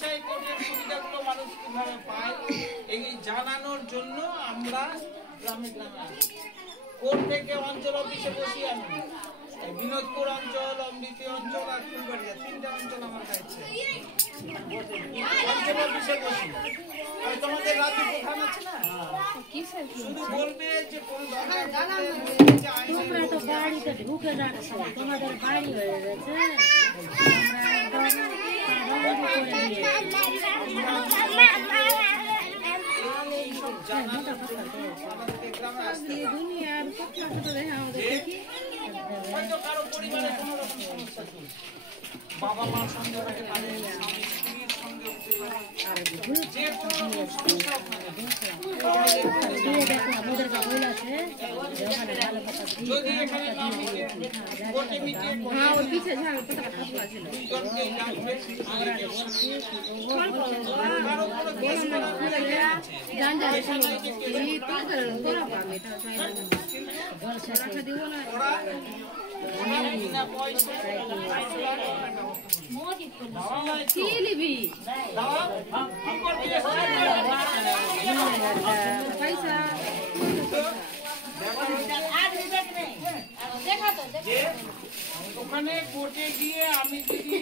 সেই কোর্টের সুবিধাগুলো মানুষ কিভাবে পায় এই জানানোর জন্য আমরা গ্রামে গ্রামে কোর্ট থেকে অঞ্চল অফিসে বসি আমি বিনোদপুর অঞ্চল, অমৃতি অঞ্চল আর ফুলবাড়িয়া 3টা অঞ্চল আমার দায়িত্বে। অঞ্চল অফিসে বসি। তোমাদের রাজ্য প্রধান আছে না, শুধু বলবে যে কোন তোমরা তো বাড়িতে ঢুকে যাচ্ছে, তোমাদের বাড়ি হয়ে গেছে। দুনিয়ার হয়তো কারো পরিবারে কোনো রকম সমস্যা চলছে, বাবা মার সঙ্গে হতে পারে, স্বামী স্ত্রীর সঙ্গে হতে পারে, যে কোনো রকম সমস্যা যদি এখানে না মিটে কোর্টে মিটিয়ে কারো কোনো কেস ওখানে কোর্টে গিয়ে আমি যদি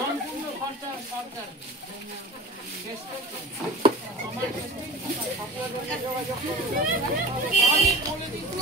সম্পূর্ণ খরচা সরকার বলে দিচ্ছি